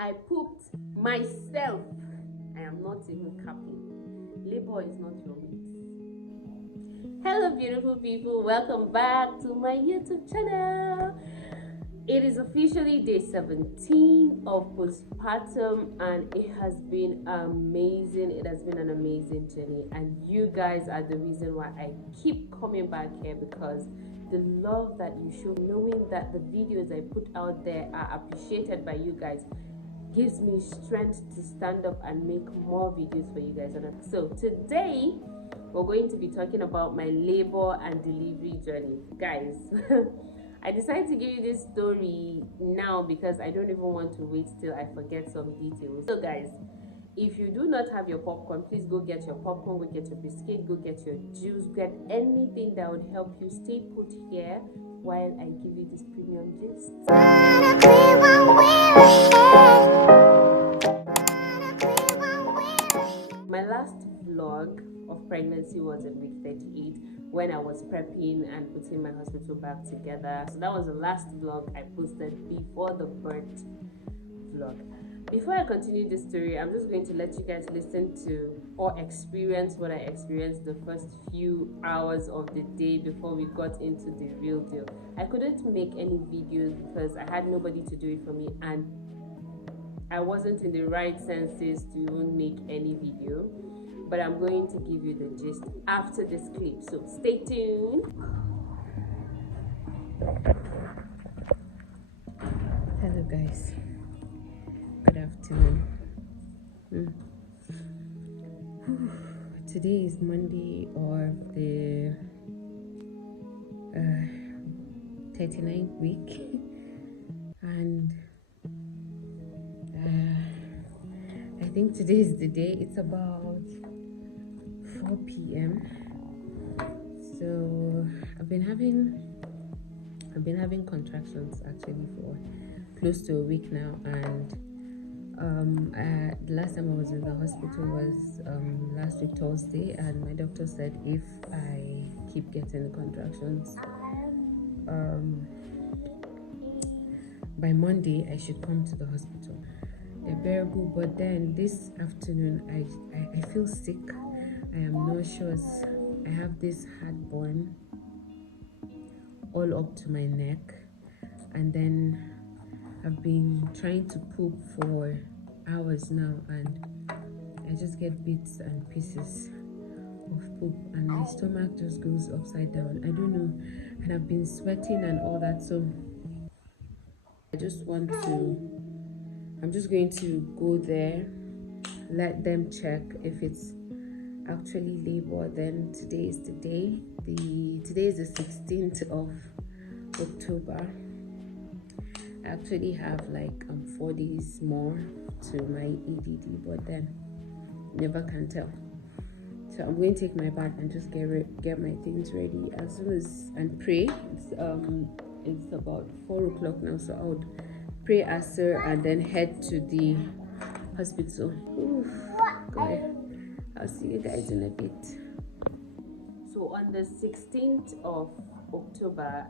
I pooped myself. I am not even capping. Labor is not your mate. Hello beautiful people, welcome back to my YouTube channel. It is officially day 17 of postpartum and it has been amazing. It has been an amazing journey and you guys are the reason why I keep coming back here, because the love that you show, knowing that the videos I put out there are appreciated by you guys, gives me strength to stand up and make more videos for you guys. So today we're going to be talking about my labor and delivery journey, guys. I decided to give you this story now because I don't even want to wait till I forget some details. So guys, if you do not have your popcorn, please go get your popcorn, go get your biscuit, go get your juice, get anything that would help you stay put here while I give you this premium gist. My last vlog of pregnancy was in week 38 when I was prepping and putting my hospital back together. So that was the last vlog I posted before the birth vlog. Before I continue this story, I'm just going to let you guys listen to or experience what I experienced the first few hours of the day before we got into the real deal. I couldn't make any videos because I had nobody to do it for me and I wasn't in the right senses to even make any video, but I'm going to give you the gist after this clip, so stay tuned. Hello guys, good afternoon. Today is Monday of the 39th week and I think today is the day. It's about 4 p.m. So I've been having contractions actually for close to a week now, and the last time I was in the hospital was last week Thursday, and my doctor said if I keep getting the contractions, by Monday I should come to the hospital. They're bearable, but then this afternoon I feel sick. I am nauseous. I have this heartburn all up to my neck, and then I've been trying to poop for hours now, and I just get bits and pieces of poop, and my stomach just goes upside down. I don't know, and I've been sweating and all that, so I'm just going to go there, let them check if it's actually labor. Then today is the day. Today is the 16th of October. I actually have like 4 days more to my EDD, but then never can tell. So I'm going to take my bath and just get my things ready as soon as, and pray. It's about 4 o'clock now, so I would pray Asr and then head to the hospital. Oof, God. I'll see you guys in a bit. So on the 16th of October,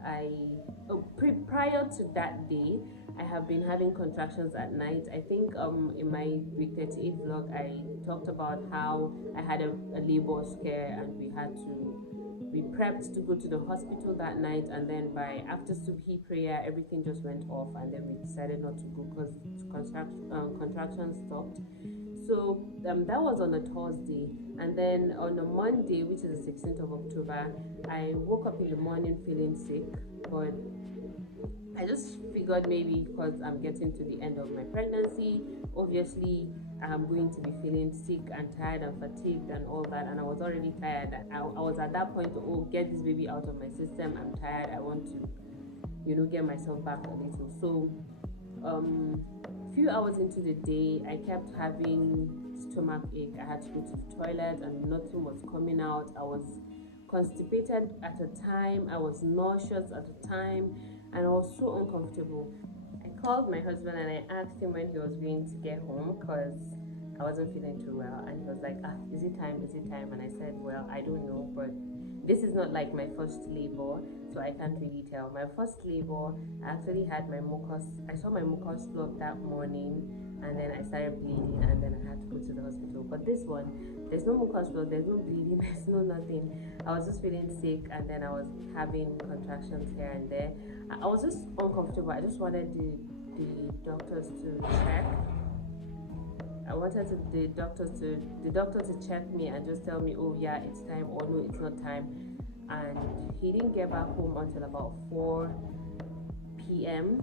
prior to that day, I have been having contractions at night. I think in my week 38 vlog I talked about how I had a labor scare and we prepped to go to the hospital that night, and then by after subhi prayer everything just went off, and then we decided not to go because contractions stopped. So that was on a Thursday, and then on a Monday, which is the 16th of October, I woke up in the morning feeling sick, but I just figured maybe because I'm getting to the end of my pregnancy, obviously I'm going to be feeling sick and tired and fatigued and all that, and I was already tired. I was at that point, oh, get this baby out of my system, I'm tired, I want to, get myself back a little. So few hours into the day, I kept having stomach ache. I had to go to the toilet and nothing was coming out. I was constipated at a time, I was nauseous at a time, and I was so uncomfortable. I called my husband and I asked him when he was going to get home because I wasn't feeling too well, and he was like, is it time? And I said, well, I don't know, but this is not like my first labor, so I can't really tell. My first labor, I actually had I saw my mucus plug that morning, and then I started bleeding, and then I had to go to the hospital. But this one, there's no mucus plug, there's no bleeding, there's no nothing. I was just feeling sick, and then I was having contractions here and there. I was just uncomfortable. I just wanted the doctors to check. I wanted the doctor to check me and just tell me, oh yeah, it's time, or no, it's not time. And he didn't get back home until about 4 p.m.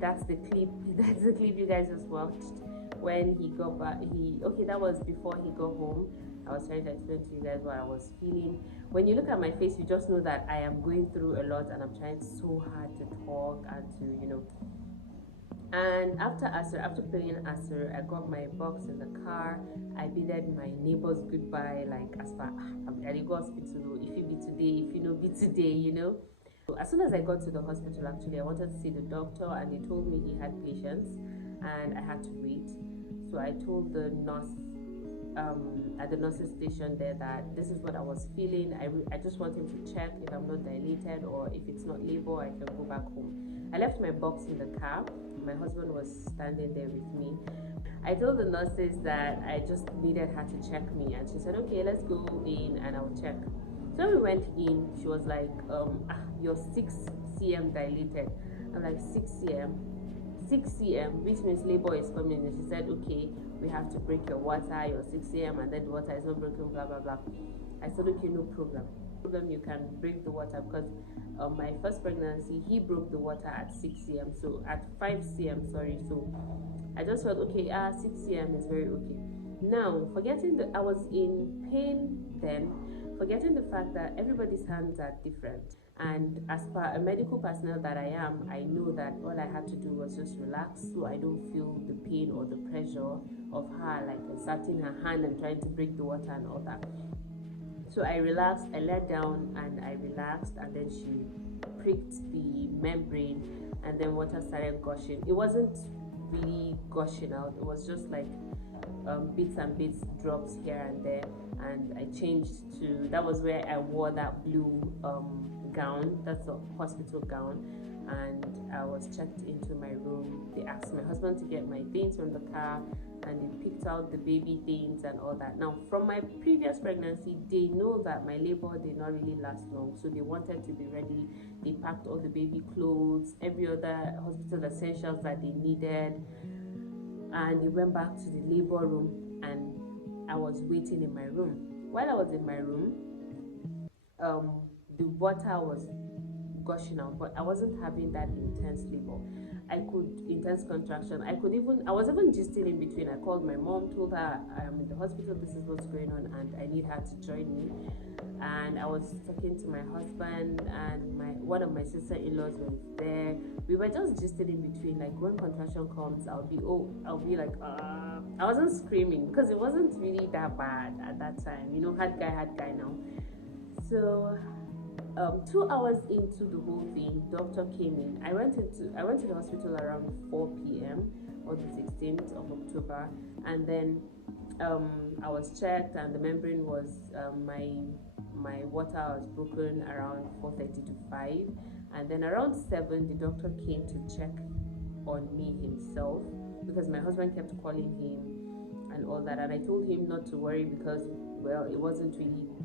That's the clip. That's the clip you guys just watched. When he got back, that was before he got home. I was trying to explain to you guys what I was feeling. When you look at my face, you just know that I am going through a lot, and I'm trying so hard to talk and to. And after playing Asr, I got my box in the car. I bidded my neighbors goodbye, like as far I go hospital. If you be today, if you know be today. So as soon as I got to the hospital, actually, I wanted to see the doctor, and he told me he had patients, and I had to wait. So I told the nurse at the nurse's station there that this is what I was feeling. I just want him to check if I'm not dilated, or if it's not labor, I can go back home. I left my box in the car. My husband was standing there with me. I told the nurses that I just needed her to check me, and she said, okay, let's go in and I'll check. So when we went in, she was like, you're 6 cm dilated. I'm like, 6 cm? 6 cm, which means labor is coming. And she said, okay, we have to break your water, your 6 cm, and then the water is not broken, blah, blah, blah. I said, okay, no problem. You can break the water, because my first pregnancy, he broke the water at 6 cm, so at 5 cm, sorry. So I just felt, okay, 6 cm is very okay. Now, forgetting that I was in pain then, forgetting the fact that everybody's hands are different, and as per a medical personnel that I am, I know that all I had to do was just relax, so I don't feel the pain or the pressure of her like inserting her hand and trying to break the water and all that. So I relaxed, I let down and I relaxed, and then she pricked the membrane, and then water started gushing. It wasn't really gushing out, it was just like bits and bits, drops here and there. And I changed to, that was where I wore that blue gown, that's a hospital gown, and I was checked into my room. They asked my husband to get my things from the car, and he picked out the baby things and all that. Now, from my previous pregnancy, they know that my labor did not really last long, so they wanted to be ready. They packed all the baby clothes, every other hospital essentials that they needed, and they went back to the labor room, and I was waiting in my room. While I was in my room, the water was gushing out, but I wasn't having that intense labor. Intense contraction. I was even gisting in between. I called my mom, told her I'm in the hospital, this is what's going on, and I need her to join me. And I was talking to my husband, and one of my sister-in-laws was there. We were just gisting in between. Like when contraction comes, I'll be like, I wasn't screaming because it wasn't really that bad at that time. Had guy now. So 2 hours into the whole thing, doctor came in. I went to the hospital around 4 p.m. on the 16th of October, and then I was checked, and the membrane was my water was broken around 4:30 to 5, and then around 7 the doctor came to check on me himself, because my husband kept calling him and all that, and I told him not to worry because, well,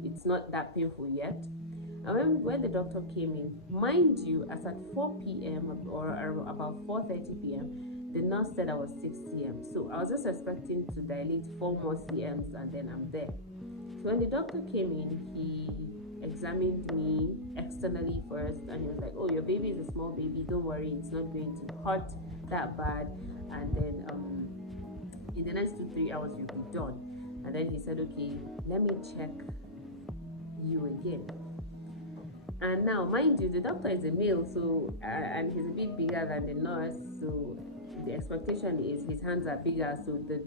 it's not that painful yet. And when the doctor came in, mind you, as at 4 p.m. or about 4:30 p.m., the nurse said I was 6 cm. So I was just expecting to dilate 4 more cms, and then I'm there. So when the doctor came in, he examined me externally first, and he was like, oh, your baby is a small baby, don't worry, it's not going to hurt that bad, and then in the next 2-3 hours you'll be done. And then he said, okay, let me check you again. And now, mind you, the doctor is a male, so and he's a bit bigger than the nurse, so the expectation is his hands are bigger, so the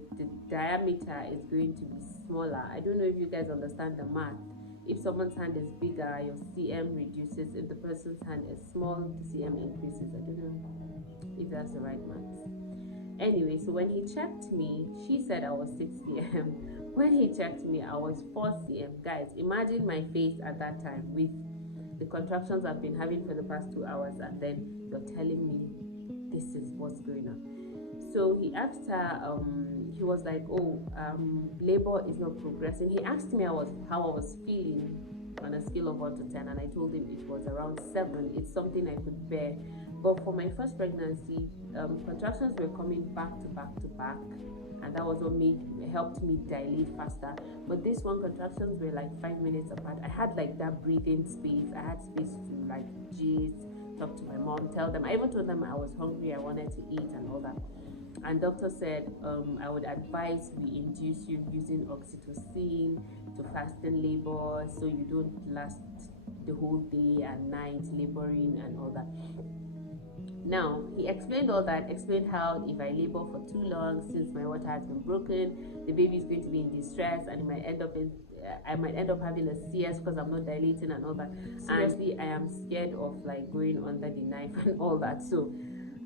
diameter is going to be smaller. I don't know if you guys understand the math. If someone's hand is bigger, your cm reduces. If the person's hand is small, the cm increases. I don't know if that's the right math. Anyway, so when he checked me, she said I was 6 cm. When he checked me, I was 4 cm. Guys, imagine my face at that time with the contractions I've been having for the past 2 hours, and then you're telling me this is what's going on. So he asked her, he was like, oh, labor is not progressing. He asked me how I was feeling on a scale of 1 to 10, and I told him it was around 7. It's something I could bear. But for my first pregnancy, contractions were coming back to back to back, and that was what helped me dilate faster. But this one, contractions were like 5 minutes apart. I had like that breathing space. I had space to like gist, talk to my mom, tell them. I even told them I was hungry, I wanted to eat, and all that. And doctor said I would advise we induce you using oxytocin to fasten labor, so you don't last the whole day and night laboring and all that. Now, he explained all that, explained how if I labor for too long, since my water has been broken, the baby is going to be in distress, and I might end up having a CS because I'm not dilating and all that. Seriously, I am scared of like going under the knife and all that. So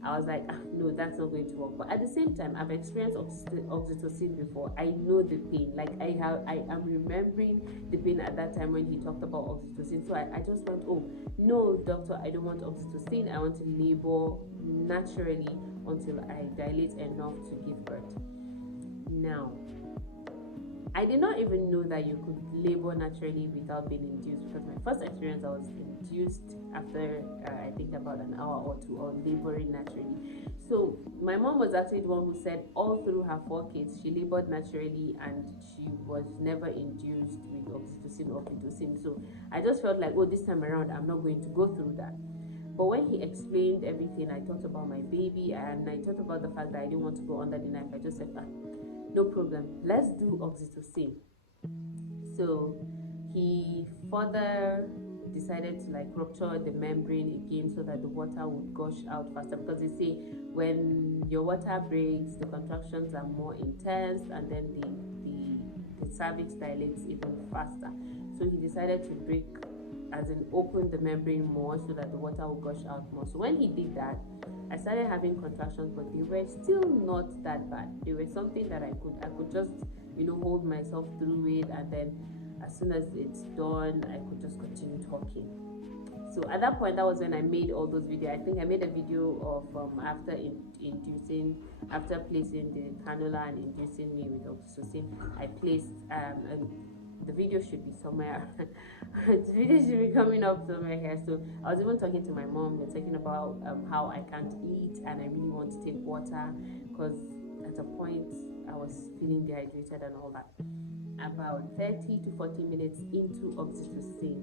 I was like, no, that's not going to work. But at the same time, I've experienced oxytocin before. I know the pain. Like I am remembering the pain at that time when he talked about oxytocin. So I just went, oh no, doctor, I don't want oxytocin. I want to labor naturally until I dilate enough to give birth. Now, I did not even know that you could labor naturally without being induced, because my first experience, I was induced after I think about an hour or two of laboring naturally. So my mom was actually the one who said all through her 4 kids she labored naturally and she was never induced with oxytocin or pitocin. So I just felt like, oh, this time around I'm not going to go through that. But when he explained everything, I thought about my baby and I thought about the fact that I didn't want to go under the knife. I just said, no problem, let's do oxytocin. So he further decided to like rupture the membrane again so that the water would gush out faster, because they say when your water breaks, the contractions are more intense and then the cervix dilates even faster. So he decided to break, as in open the membrane more so that the water will gush out more. So when he did that, I started having contractions, but they were still not that bad. They were something that I could just, hold myself through it, and then as soon as it's done, I could just continue talking. So at that point, that was when I made all those videos. I think I made a video of after placing the cannula and inducing me with oxytocin. I placed and the video should be somewhere. The video should be coming up somewhere here. So I was even talking to my mom. We're talking about how I can't eat and I really want to take water, because at a point I was feeling dehydrated and all that. About 30 to 40 minutes into oxytocin,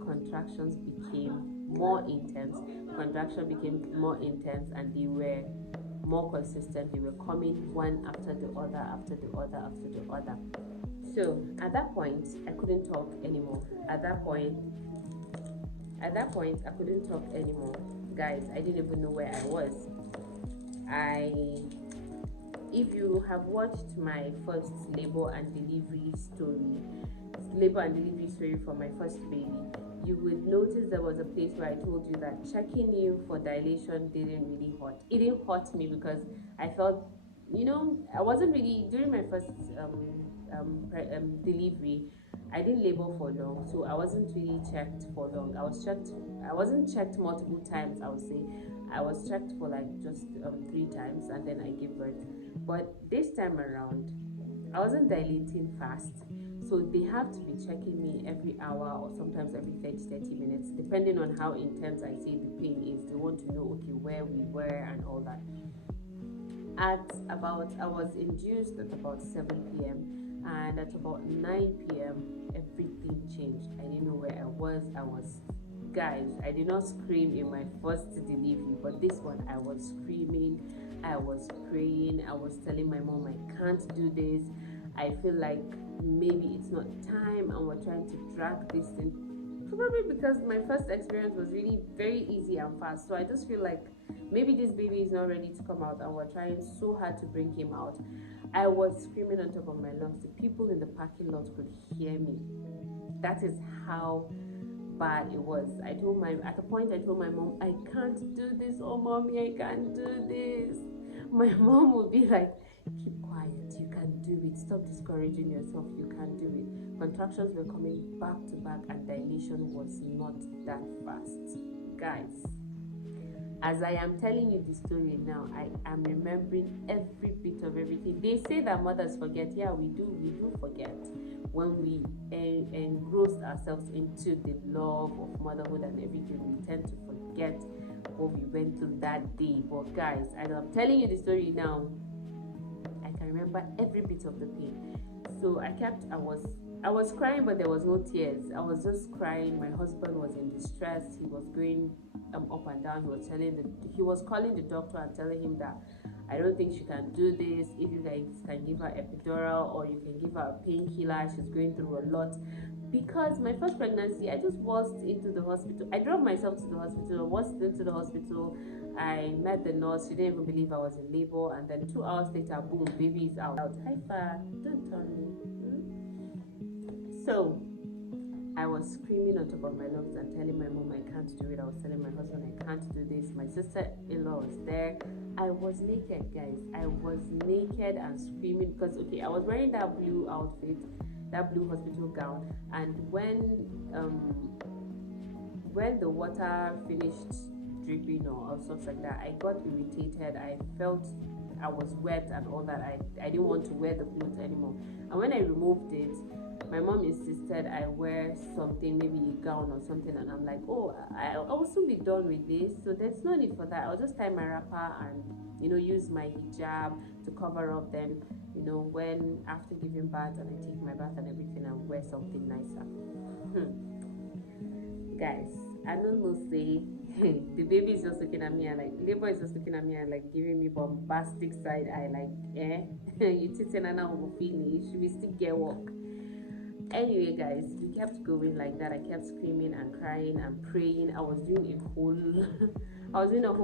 contractions became more intense. And they were more consistent. They were coming one after the other, after the other. So at that point, I couldn't talk anymore. At that point, I couldn't talk anymore. Guys, I didn't even know where I was. If you have watched my first labor and delivery story for my first baby, you would notice there was a place where I told you that checking you for dilation didn't really hurt. It didn't hurt me because I felt, I wasn't really, during my first delivery, I didn't labor for long, so I wasn't really checked for long. I wasn't checked multiple times, I would say. I was checked for like just 3 times, and then I gave birth. But this time around, I wasn't dilating fast, so they have to be checking me every hour or sometimes every 30 minutes, depending on how intense I say the pain is. They want to know, okay, where we were and all that. I was induced at about 7 p.m. and at about 9 p.m. everything changed. I didn't know where I was. Guys, I did not scream in my first delivery, but this one I was screaming, I was praying, I was telling my mom I can't do this. I feel like maybe it's not time and we're trying to drag this thing. Probably because my first experience was really very easy and fast. So I just feel like maybe this baby is not ready to come out and we're trying so hard to bring him out. I was screaming on top of my lungs. The people in the parking lot could hear me. That is how bad it was. At a point I told my mom, I can't do this. Oh mommy, I can't do this. My mom would be like, keep quiet, you can do it. Stop discouraging yourself, you can do it. Contractions were coming back to back and dilation was not that fast. Guys, As I am telling you the story now, I am remembering every bit of everything. They say that mothers forget. Yeah, we do forget. When we engross ourselves into the love of motherhood and everything, we tend to forget what we went through that day. But guys, as I'm telling you the story now, I can remember every bit of the pain. So I was crying, but there was no tears. I was just crying. My husband was in distress. He was going up and down. He was calling the doctor and telling him that I don't think she can do this. If you guys can give her epidural or you can give her a painkiller, she's going through a lot. Because my first pregnancy, I just waltzed into the hospital. I drove myself to the hospital, waltzed into the hospital. I met the nurse. She didn't even believe I was in labor. And then 2 hours later, boom, baby is out. Hi, Fa, don't turn me. So I was screaming on top of my lungs and telling my mom I can't do it. I was telling my husband I can't do this. My sister-in-law was there. I was naked, guys. I was naked and screaming because I was wearing that blue outfit, that blue hospital gown, and when the water finished dripping or stuff like that, I got irritated. I felt I was wet and all that. I didn't want to wear the clothes anymore. And when I removed it, my mom insisted I wear something, maybe a gown or something, and I'm like, oh, I will soon be done with this, so there's no need for that. I'll just tie my wrapper and use my hijab to cover up. Then when after giving birth and I take my bath and everything, I'll wear something nicer. Guys, I don't know, say the baby is just looking at me and like labor is just looking at me and like giving me bombastic side eye, like you titting and now finish, we still get work. Anyway, guys, we kept going like that. I kept screaming and crying and praying. I was doing a whole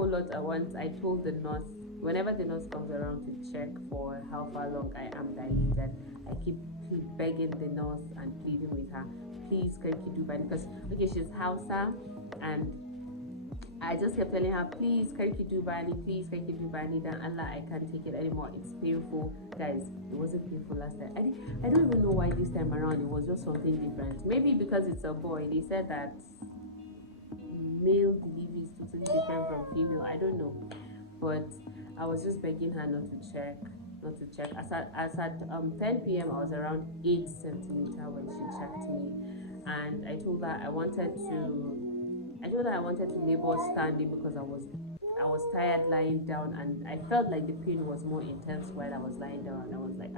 lot at once. I told the nurse, whenever the nurse comes around to check for how far along I am dilated, I keep begging the nurse and pleading with her, please can you do bani, because she's Hausa, and I just kept telling her, please can you do bani, please can you do bani, then Allah, I can't take it anymore, it's painful. Guys, it wasn't painful last time. I don't even know why this time around it was just something different. Maybe because it's a boy. They said that male delivery is totally different from female. I don't know, but I was just begging her not to check. As at 10 p.m. I was around 8 centimeters when she checked me, and I told her I wanted to labor standing because I was tired lying down, and I felt like the pain was more intense while I was lying down. And I was like,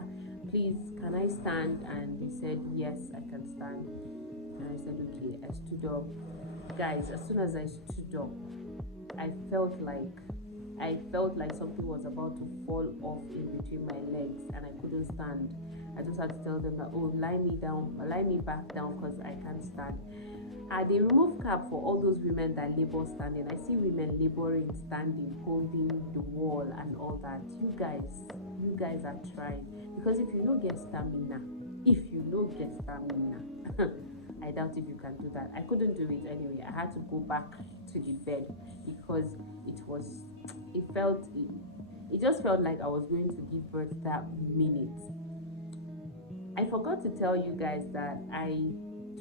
please, can I stand? And they said, yes, I can stand. And I said, okay. I stood up. Guys, as soon as I stood up, I felt like something was about to fall off in between my legs, and I couldn't stand. I just had to tell them that, oh, lie me back down because I can't stand. They remove cap for all those women that labor standing. I see women laboring standing, holding the wall and all that. You guys are trying, because if you don't get stamina, I doubt if you can do that. I couldn't do it anyway. I had to go back to the bed because it just felt like I was going to give birth that minute. I forgot to tell you guys that I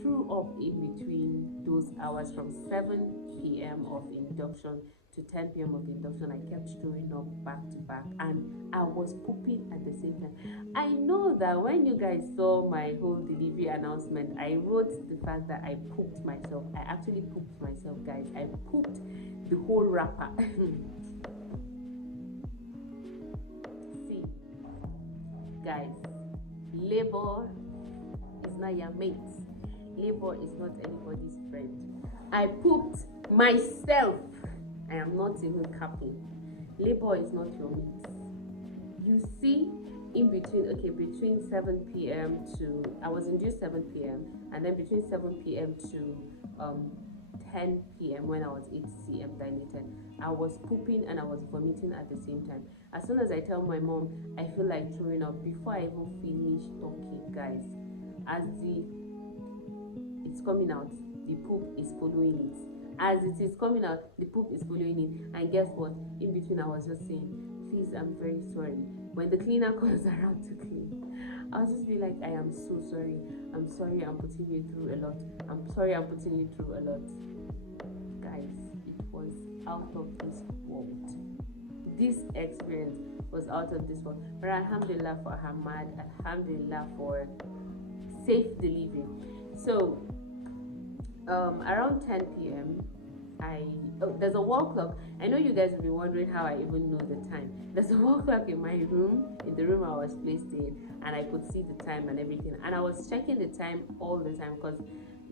threw up in between those hours from 7 p.m. of induction to 10 p.m. of induction. I kept throwing up back to back, and I was pooping at the same time. I know that when you guys saw my whole delivery announcement, I wrote the fact that I pooped myself. I actually pooped myself, guys. I pooped the whole wrapper. See, guys, labor is not your mate. Labor is not anybody's friend. I pooped myself. I am not even capping. Labor is not your mate. You see, between 7 p.m. to, I was induced 7 p.m. and then between 7 p.m. to 10 p.m. when I was 8 cm dilated, I was pooping and I was vomiting at the same time. As soon as I tell my mom I feel like throwing up, before I even finish talking, guys, as it's coming out, the poop is following it. As it is coming out, the poop is following it. And guess what? In between, I was just saying, please, I'm very sorry. When the cleaner comes around to clean, I'll just be like, I am so sorry. I'm sorry I'm putting you through a lot. I'm sorry I'm putting you through a lot. Guys, it was out of this world. This experience was out of this world. But alhamdulillah for Hammad, alhamdulillah for safe delivery. So around 10 p.m. There's a wall clock. I know you guys will be wondering how I even know the time. There's a wall clock in my room, in the room I was placed in, and I could see the time and everything. And I was checking the time all the time because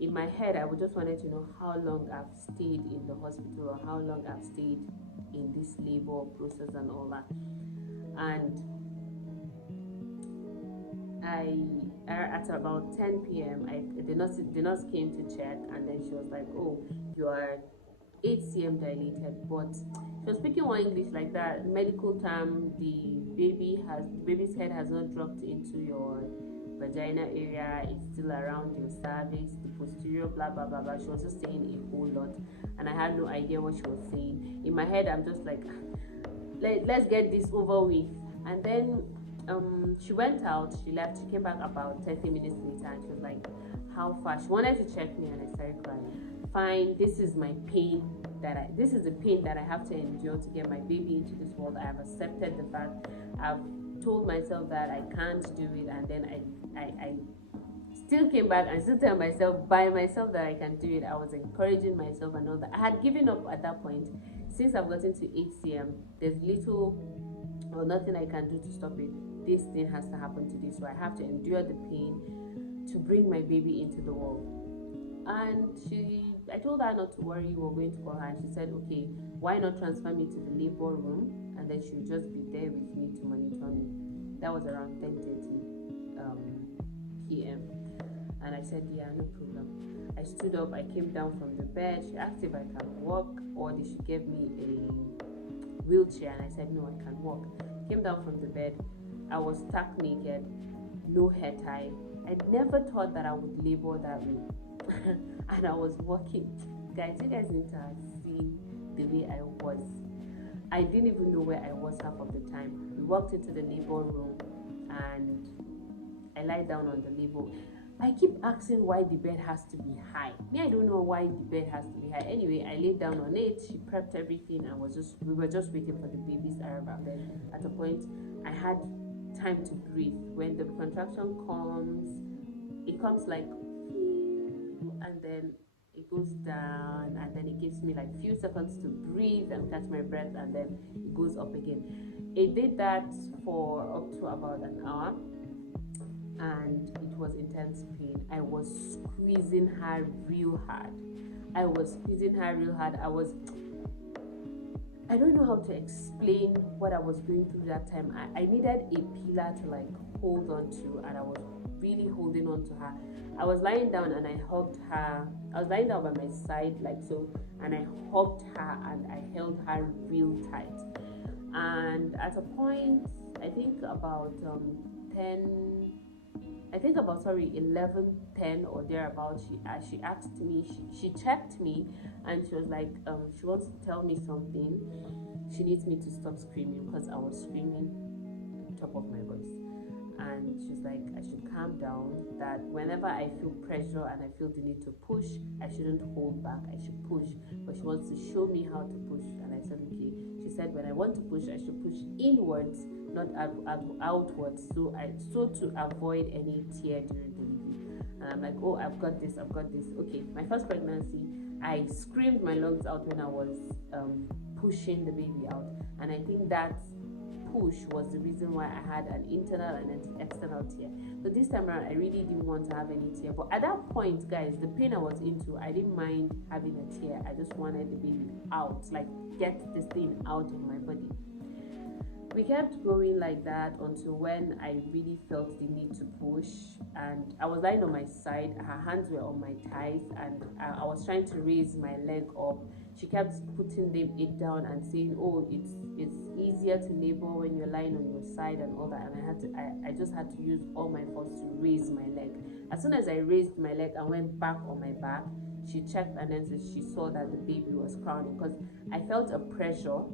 in my head I would just wanted to know how long I've stayed in the hospital or how long I've stayed in this labor process and all that. And at about 10 p.m. The nurse came to check, and then she was like, "Oh, you are 8 cm dilated," but she was speaking one English like that, medical term. The baby's head has not dropped into your vagina area, it's still around your cervix, the posterior, blah blah blah blah. She was just saying a whole lot, and I had no idea what she was saying. In my head, I'm just like, let's get this over with. And then she went out, she left, she came back about 30 minutes later, and she was like, "How far?" She wanted to check me, and I started crying. Fine, this is my pain this is the pain that I have to endure to get my baby into this world. I have accepted the fact. I've told myself that I can't do it, and then I still came back and still tell myself by myself that I can do it. I was encouraging myself and all that. I had given up at that point. Since I've gotten to 8 cm, there's little or nothing I can do to stop it. This thing has to happen today, so I have to endure the pain to bring my baby into the world. And I told her not to worry, we were going to call her, and she said, "Okay, why not transfer me to the labor room, and then she'll just be there with me to monitor me." That was around 10:30 p.m. and I said, "Yeah, no problem." I stood up, I came down from the bed. She asked if I can walk or did she give me a wheelchair, and I said, "No, I can walk." Came down from the bed. I was stark naked, no hair tie. I never thought that I would labor that way. And I was walking. Guys, you guys need to have seen the way I was. I didn't even know where I was half of the time. We walked into the labor room and I lied down on the labor. I keep asking why the bed has to be high. I don't know why the bed has to be high. Anyway, I laid down on it. She prepped everything and we were just waiting for the baby's arrival. Then at a point, I had time to breathe. When the contraction comes, it comes like, and then it goes down, and then it gives me like few seconds to breathe and catch my breath, and then it goes up again. It did that for up to about an hour, and it was intense pain. I was squeezing her real hard. I don't know how to explain what I was going through that time. I needed a pillar to like hold on to, and I was really holding on to her. I was lying down and I hugged her. I was lying down by my side like so, and I hugged her and I held her real tight. And at a point, I think about 11:10 or thereabout, she asked me, she checked me, and she was like, she wants to tell me something. She needs me to stop screaming because I was screaming top of my voice. And she's like, I should calm down, that whenever I feel pressure and I feel the need to push, I shouldn't hold back, I should push. But she wants to show me how to push, and I said, okay. She said, when I want to push, I should push inwards, not outwards, so to avoid any tear during delivery. And I'm like, oh, I've got this. Okay, my first pregnancy, I screamed my lungs out when I was pushing the baby out, and I think that push was the reason why I had an internal and an external tear. So this time around, I really didn't want to have any tear. But at that point, guys, the pain I was into, I didn't mind having a tear. I just wanted the baby out, like get this thing out of my body. We kept going like that until when I really felt the need to push, and I was lying on my side. Her hands were on my thighs, and I was trying to raise my leg up. She kept putting it down and saying, oh, it's easier to labor when you're lying on your side and all that. And I just had to use all my force to raise my leg. As soon as I raised my leg and went back on my back, she checked, and then she saw that the baby was crowning, because I felt a pressure,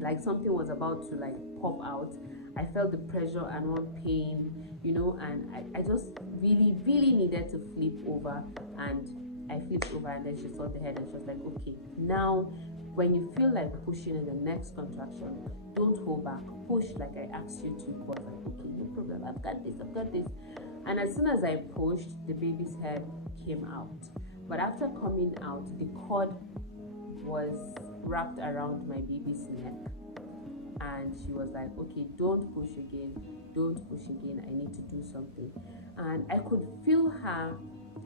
like something was about to like pop out. I felt the pressure and one pain, and I just really, really needed to flip over, and I flipped over, and then she saw the head and she was like, okay, now when you feel like pushing in the next contraction, don't hold back, push like I asked you to. But like, okay, no problem, I've got this. And as soon as I pushed, the baby's head came out. But after coming out, the cord was wrapped around my baby's neck, and she was like, okay, don't push again, I need to do something. And I could feel her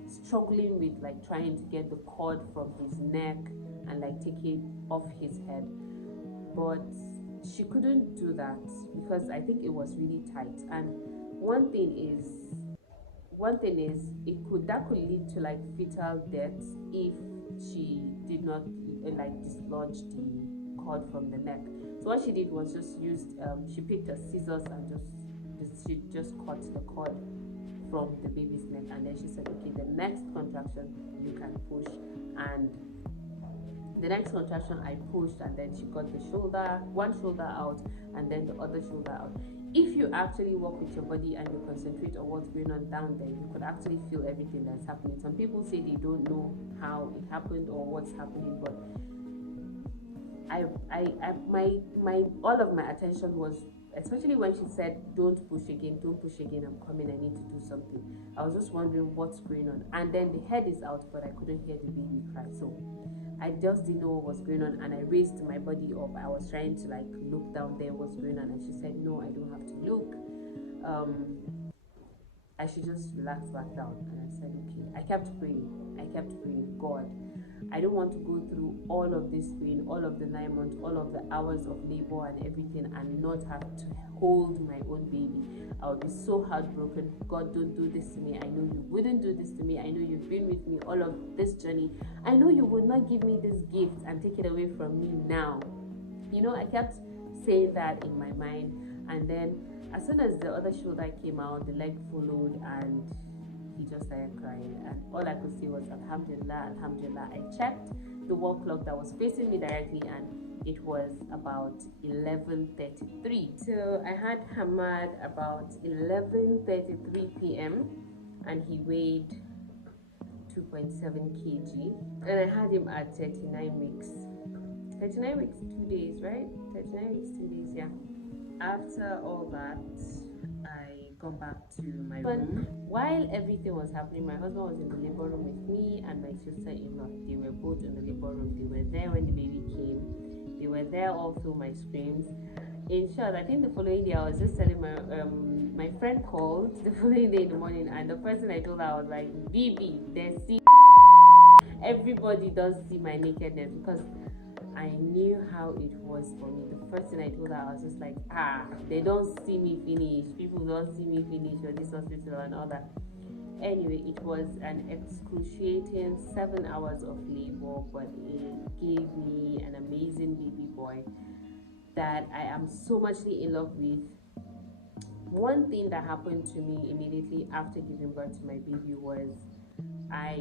struggling with like trying to get the cord from his neck and like take it off his head, but she couldn't do that because I think it was really tight. And one thing is that could lead to like fetal death if she did not like dislodge the cord from the neck. So what she did was just used she picked her scissors and she just cut the cord from the baby's neck, and then she said, okay, the next contraction you can push. And the next contraction I pushed, and then she got one shoulder out and then the other shoulder out. If you actually work with your body and you concentrate on what's going on down there, you could actually feel everything that's happening. Some people say they don't know how it happened or what's happening, but my all of my attention was, especially when she said, don't push again, I'm coming, I need to do something. I was just wondering what's going on. And then the head is out, but I couldn't hear the baby cry. So I just didn't know what was going on, and I raised my body up. I was trying to like look down there what's going on, and she said, no, I don't have to look. I should just relax back down. And I said, okay. I kept praying, God, I don't want to go through all of this pain, all of the 9 months, all of the hours of labor and everything, and not have to hold my own baby. I would be so heartbroken. God, don't do this to me. I know you wouldn't do this to me. I know you've been with me all of this journey. I know you would not give me this gift and take it away from me now. You know, I kept saying that in my mind. And then as soon as the other shoulder came out, the leg followed, and he just started crying. And all I could say was, Alhamdulillah, Alhamdulillah. I checked the wall clock that was facing me directly, and it was about 11:33. So I had Hammad about 11:33 p.m. and he weighed 2.7 kg, and I had him at 39 weeks. 39 weeks, 2 days, right? 39 weeks, 2 days, yeah. After all that, I come back to my room. While everything was happening, my husband was in the labor room with me and my sister-in-law. They were both in the labor room. They were there when the baby came. They were there all through my screams. In short, I think the following day I was just telling my friend called the following day in the morning, and the person I told her, I was like, Bibi, they see everybody does see my nakedness, because I knew how it was for me. The first thing I told her, I was just like, they don't see me finish. People don't see me finish or this hospital and all that. Anyway, it was an excruciating 7 hours of labor, but it gave me an amazing baby boy that I am so muchly in love with. One thing that happened to me immediately after giving birth to my baby was I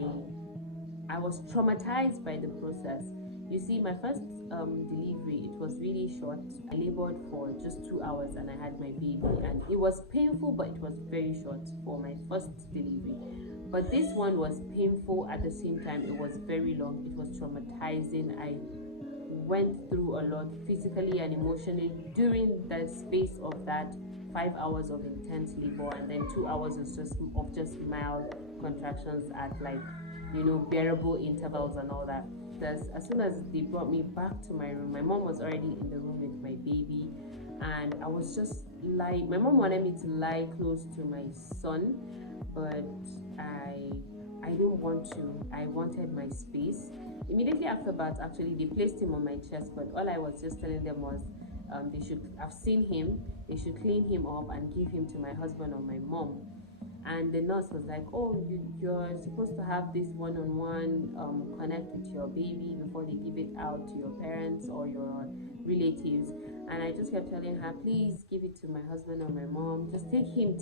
was traumatized by the process. You see, my first delivery, it was really short. I labored for just 2 hours and I had my baby, and it was painful, but it was very short for my first delivery. But this one was painful at the same time. It was very long. It was traumatizing. I went through a lot physically and emotionally during the space of that 5 hours of intense labor, and then 2 hours of just mild contractions at, like, you know, bearable intervals and all that. As soon as they brought me back to my room, my mom was already in the room with my baby, and I was just lying. My mom wanted me to lie close to my son, but I didn't want to. I wanted my space. Immediately after birth, actually, they placed him on my chest, but all I was just telling them was they should have seen him, they should clean him up and give him to my husband or my mom. And the nurse was like, oh, you're supposed to have this one-on-one connect with your baby before they give it out to your parents or your relatives. And I just kept telling her, please give it to my husband or my mom. Just take him.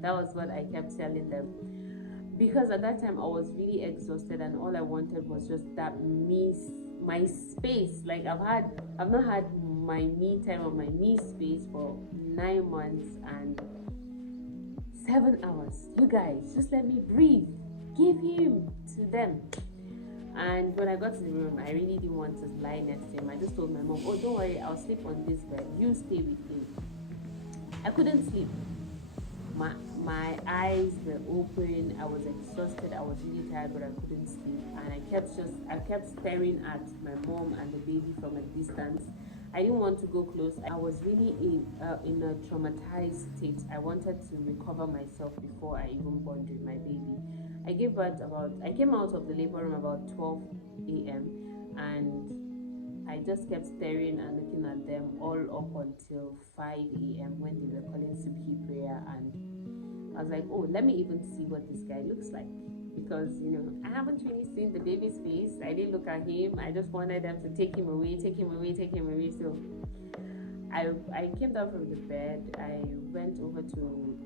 That was what I kept telling them. Because at that time I was really exhausted, and all I wanted was just that my space. Like, I've not had my me time or my me space for 9 months and 7 hours. You guys, just let me breathe. Give him to them. And when I got to the room, I really didn't want to lie next to him. I just told my mom, oh, don't worry, I'll sleep on this bed, you stay with him. I couldn't sleep. My eyes were open. I was exhausted. I was really tired, but I couldn't sleep. And I kept staring at my mom and the baby from a distance. I didn't want to go close. I was really in a traumatized state. I wanted to recover myself before I even bonded with my baby. I came out of the labor room about 12 a.m. and I just kept staring and looking at them all up until 5 a.m. when they were calling Subhi prayer, and I was like, oh, let me even see what this guy looks like, because I haven't really seen the baby's face. I didn't look at him. I just wanted them to take him away. So I came down from the bed. I went over to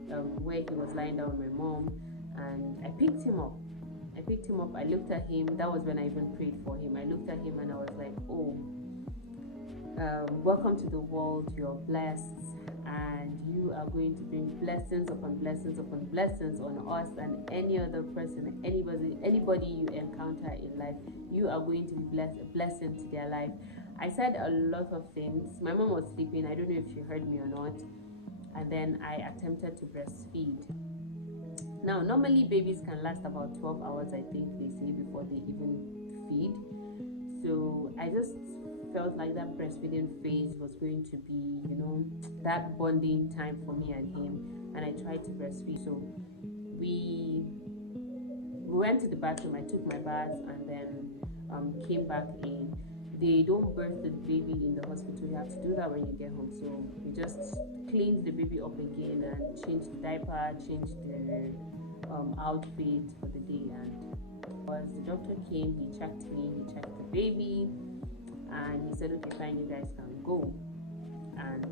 where he was lying down with my mom, and I picked him up. I looked at him. That was when I even prayed for him. I looked at him and I was like, oh, welcome to the world. You're blessed, and you are going to bring blessings upon blessings upon blessings on us and any other person, anybody you encounter in life. You are going to be a blessing to their life. I said a lot of things. My mom was sleeping. I don't know if she heard me or not. And then I attempted to breastfeed. Now, normally babies can last about 12 hours, I think they say, before they even feed. So I just felt like that breastfeeding phase was going to be, that bonding time for me and him. And I tried to breastfeed. So we went to the bathroom. I took my bath and then came back in. They don't birth the baby in the hospital. You have to do that when you get home. So we just cleaned the baby up again and changed the diaper, changed the outfit for the day. And as the doctor came, he checked me, he checked the baby, and he said, okay, fine, you guys can go. And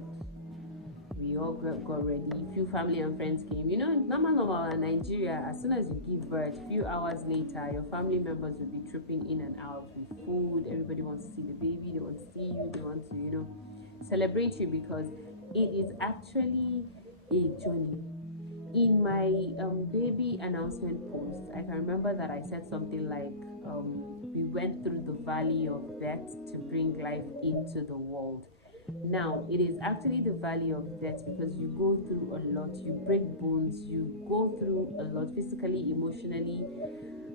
we all got ready. Few family and friends came. Normal in Nigeria, as soon as you give birth, few hours later, your family members will be trooping in and out with food. Everybody wants to see the baby, they want to see you, they want to, celebrate you, because it is actually a journey. In my baby announcement post, I can remember that I said something like, we went through the valley of death to bring life into the world. Now, it is actually the valley of death because you go through a lot, you break bones, you go through a lot physically, emotionally,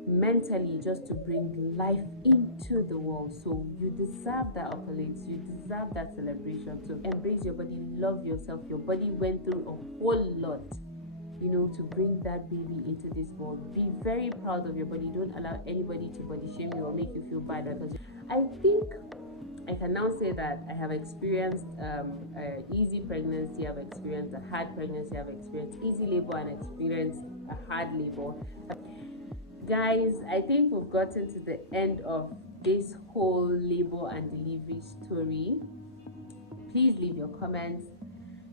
mentally, just to bring life into the world. So you deserve that accolades, you deserve that celebration. So embrace your body, love yourself. Your body went through a whole lot, to bring that baby into this world. Be very proud of your body. Don't allow anybody to body shame you or make you feel bad, because I think I can now say that I have experienced easy pregnancy, I've experienced a hard pregnancy, I've experienced easy labor, and experienced a hard labor. Guys, I think we've gotten to the end of this whole labor and delivery story. Please leave your comments.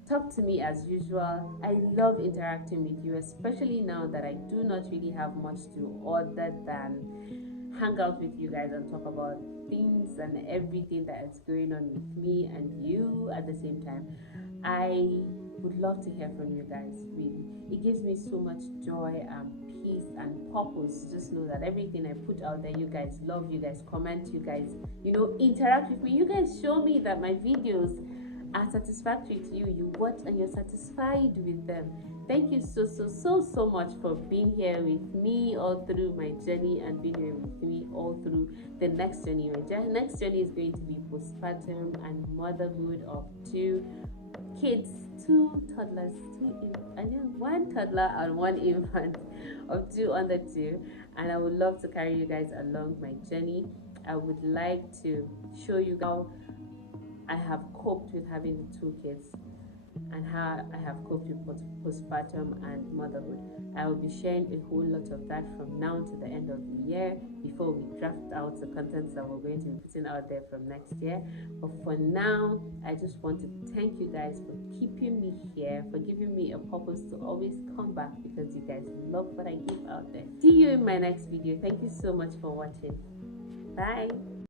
Talk to me as usual. I love interacting with you, especially now that I do not really have much to do other than hang out with you guys and talk about things and everything that is going on with me and you at the same time. I would love to hear from you guys, really. It gives me so much joy and peace and purpose. Just know that everything I put out there, you guys love, you guys comment, you guys, interact with me. You guys show me that my videos are satisfactory to you. You watch and you're satisfied with them. Thank you so much for being here with me all through my journey and being here with me all through the next journey. My next journey is going to be postpartum and motherhood of two kids, two toddlers, one toddler and one infant of 2 under 2. And I would love to carry you guys along my journey. I would like to show you how I have coped with having the 2 kids and how I have coped with postpartum and motherhood. I will be sharing a whole lot of that from now to the end of the year before we draft out the contents that we're going to be putting out there from next year. But for now, I just want to thank you guys for keeping me here, for giving me a purpose to always come back, because you guys love what I give out there. See you in my next video. Thank you so much for watching. Bye.